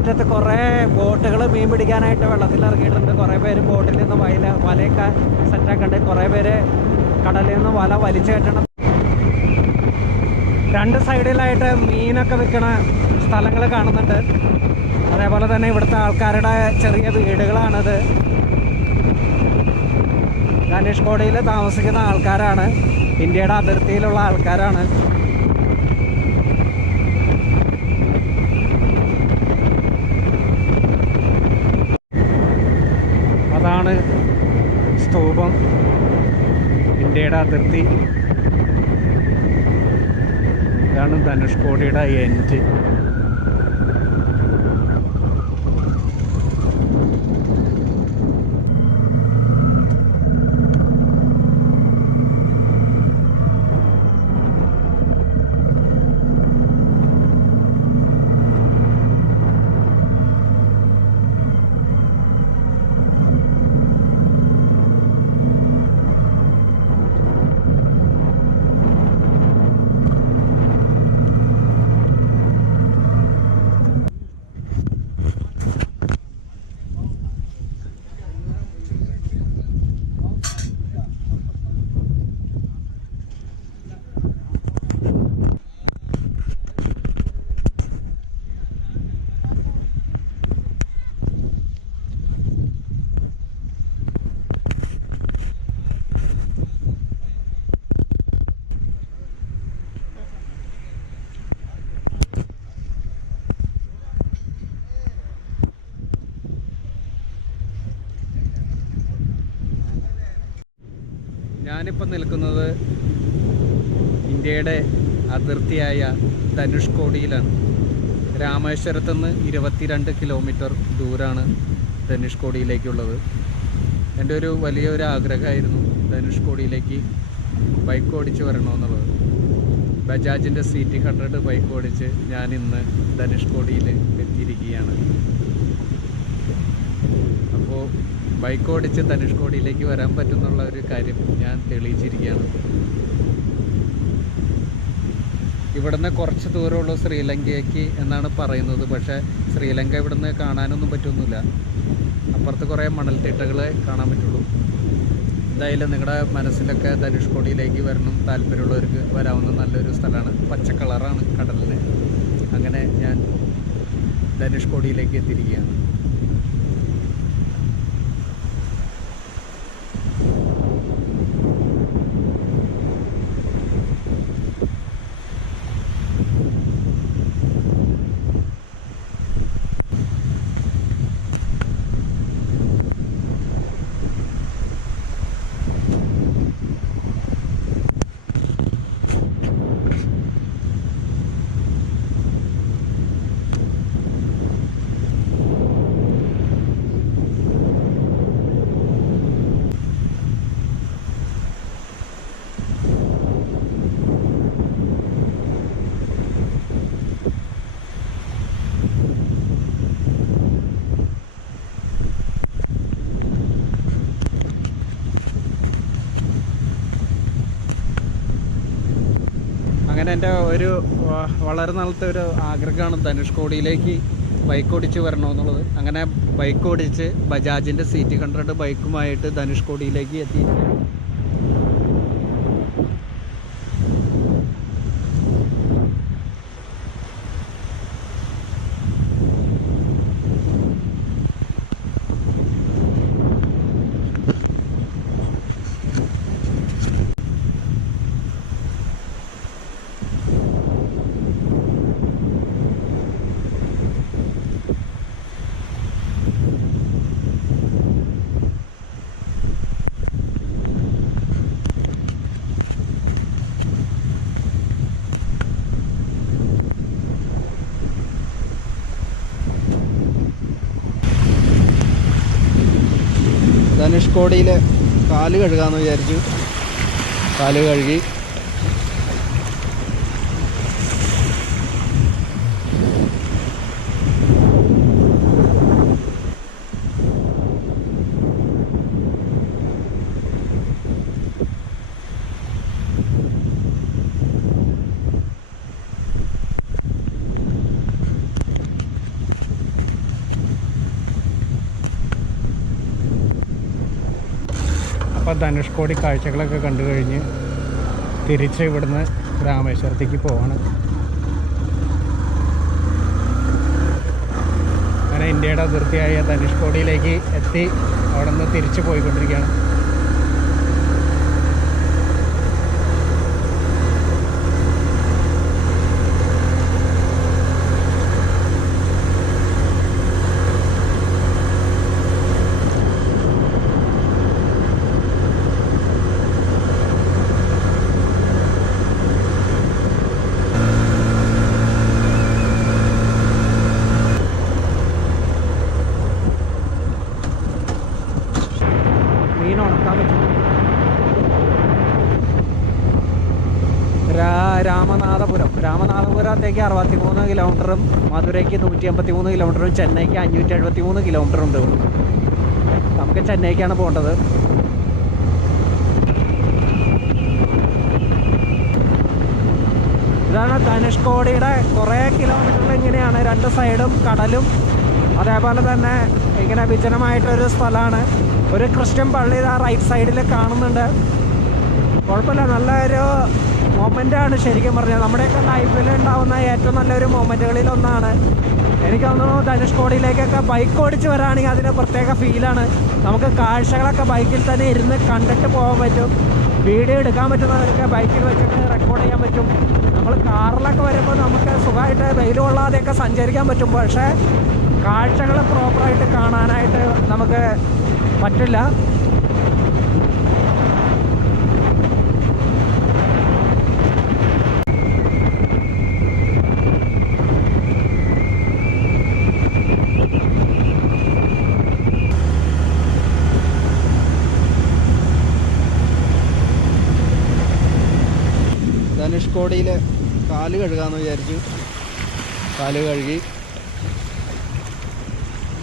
അറ്റത്ത് കുറേ ബോട്ടുകൾ മീൻ പിടിക്കാനായിട്ട് വെള്ളത്തിൽ ഇറങ്ങിയിട്ടുണ്ട് കുറേ പേര് ബോട്ടിൽ നിന്ന് വയല വലയൊക്കെ സെറ്റാക്കണ്ട് കുറേ പേര് കടലിൽ നിന്ന് വല വലിച്ചു കയറ്റണം രണ്ട് സൈഡിലായിട്ട് മീനൊക്കെ വിൽക്കണ സ്ഥലങ്ങൾ കാണുന്നുണ്ട് അതേപോലെ തന്നെ ഇവിടുത്തെ ആൾക്കാരുടെ ചെറിയ വീടുകളാണിത് ധനുഷ്കോടിയിൽ താമസിക്കുന്ന ആൾക്കാരാണ് ഇന്ത്യയുടെ അതിർത്തിയിലുള്ള ആൾക്കാരാണ് അതാണ് സ്തൂപം ഇന്ത്യയുടെ അതിർത്തി. ഇതാണ് ധനുഷ്കോടിയുടെ എൻഡ്. ഞാനിപ്പോൾ നിൽക്കുന്നത് ഇന്ത്യയുടെ അതിർത്തിയായ ധനുഷ്കോടിയിലാണ്. രാമേശ്വരത്തു നിന്ന് ഇരുപത്തിരണ്ട് കിലോമീറ്റർ ദൂരമാണ് ധനുഷ്കോടിയിലേക്കുള്ളത്. എന്റെ ഒരു വലിയൊരു ആഗ്രഹമായിരുന്നു ധനുഷ്കോടിയിലേക്ക് ബൈക്ക് ഓടിച്ച് വരണമെന്നുള്ളത്. ബജാജിന്റെ സി ടി ഹൺഡ്രഡ് ബൈക്ക് ഓടിച്ച് ഞാൻ ഇന്ന് ധനുഷ്കോടിയിൽ എത്തിയിരിക്കുകയാണ്. അപ്പോൾ ബൈക്ക് ഓടിച്ച് ധനുഷ്കോടിയിലേക്ക് വരാൻ പറ്റുന്നുള്ള ഒരു കാര്യം ഞാൻ തെളിയിച്ചിരിക്കുകയാണ്. ഇവിടുന്ന് കുറച്ച് ദൂരമുള്ളൂ ശ്രീലങ്കയ്ക്ക് എന്നാണ് പറയുന്നത്. പക്ഷേ ശ്രീലങ്ക ഇവിടുന്ന് കാണാനൊന്നും പറ്റൊന്നുമില്ല അപ്പുറത്ത് കുറേ മണൽത്തിട്ടകളെ കാണാൻ പറ്റുള്ളൂ. എന്തായാലും നിങ്ങളുടെ മനസ്സിലൊക്കെ ധനുഷ്കോടിയിലേക്ക് വരണം താല്പര്യമുള്ളവർക്ക് വരാവുന്ന നല്ലൊരു സ്ഥലമാണ്. പച്ച കളറാണ് കടലിന്. അങ്ങനെ ഞാൻ ധനുഷ്കോടിയിലേക്ക് എത്തിയിരിക്കുകയാണ്. അങ്ങനെ എന്റെ ഒരു വളരെ നാളത്തെ ഒരു ആഗ്രഹമാണ് ധനുഷ്കോടിയിലേക്ക് ബൈക്ക് ഓടിച്ച് വരണമെന്നുള്ളത്. അങ്ങനെ ബൈക്ക് ഓടിച്ച് ബജാജിന്റെ സീറ്റ് ഹൺഡ്രഡ് ബൈക്കുമായിട്ട് ധനുഷ്കോടിയിലേക്ക് എത്തി. ധനുഷ്കോടിയിൽ കാൽ കഴുകാമെന്ന് വിചാരിച്ചു. കാൽ കഴുകി. അപ്പോൾ ധനുഷ്കോടി കാഴ്ചകളൊക്കെ കണ്ടു കഴിഞ്ഞ് തിരിച്ച് ഇവിടുന്ന് രാമേശ്വരത്തേക്ക് പോവാണ്. അങ്ങനെ ഇന്ത്യയുടെ അതിർത്തിയായ ധനുഷ്കോടിയിലേക്ക് എത്തി. അവിടെ നിന്ന് തിരിച്ചു പോയിക്കൊണ്ടിരിക്കുകയാണ്. രാമനാഥപുരം. രാമനാഥപുരത്തേക്ക് അറുപത്തി മൂന്ന് കിലോമീറ്ററും മധുരയ്ക്ക് നൂറ്റി അമ്പത്തി മൂന്ന് കിലോമീറ്ററും ചെന്നൈക്ക് അഞ്ഞൂറ്റി എഴുപത്തി മൂന്ന് കിലോമീറ്റർ ഉണ്ട്. നമുക്ക് ചെന്നൈക്കാണ് പോകേണ്ടത്. ഇതാണ് ധനുഷ്കോടിയുടെ കുറേ കിലോമീറ്ററിൽ ഇങ്ങനെയാണ്. രണ്ട് സൈഡും കടലും. അതേപോലെ തന്നെ ഇങ്ങനെ വിജനമായിട്ടൊരു സ്ഥലമാണ്. ഒരു ക്രിസ്ത്യൻ പള്ളി ആ റൈറ്റ് സൈഡിൽ കാണുന്നുണ്ട്. കുഴപ്പമില്ല നല്ലൊരു മൊമെന്റാണ് ശരിക്കും പറഞ്ഞാൽ. നമ്മുടെയൊക്കെ ലൈഫിൽ ഉണ്ടാവുന്ന ഏറ്റവും നല്ലൊരു മൊമെന്റുകളിൽ ഒന്നാണ്. എനിക്ക് തോന്നുന്നു ധനുഷ്കോടിയിലേക്കൊക്കെ ബൈക്ക് ഓടിച്ച് വരാണെങ്കിൽ അതിന് പ്രത്യേക ഫീലാണ് നമുക്ക് കാഴ്ചകളൊക്കെ ബൈക്കിൽ തന്നെ ഇരുന്ന് കണ്ടിട്ട് പോകാൻ പറ്റും. വീഡിയോ എടുക്കാൻ പറ്റുന്നവരൊക്കെ ബൈക്കിൽ വെച്ചിട്ട് റെക്കോർഡ് ചെയ്യാൻ പറ്റും. നമ്മൾ കാറിലൊക്കെ വരുമ്പോൾ നമുക്ക് സുഖമായിട്ട് വെയിൽ കൊള്ളാതെയൊക്കെ സഞ്ചരിക്കാൻ പറ്റും. പക്ഷേ കാഴ്ചകൾ പ്രോപ്പറായിട്ട് കാണാനായിട്ട് നമുക്ക് പറ്റില്ല. ധനുഷ്കോടിയിൽ കാൽ കഴുകാമെന്ന് വിചാരിച്ചു. കാൽ കഴുകി.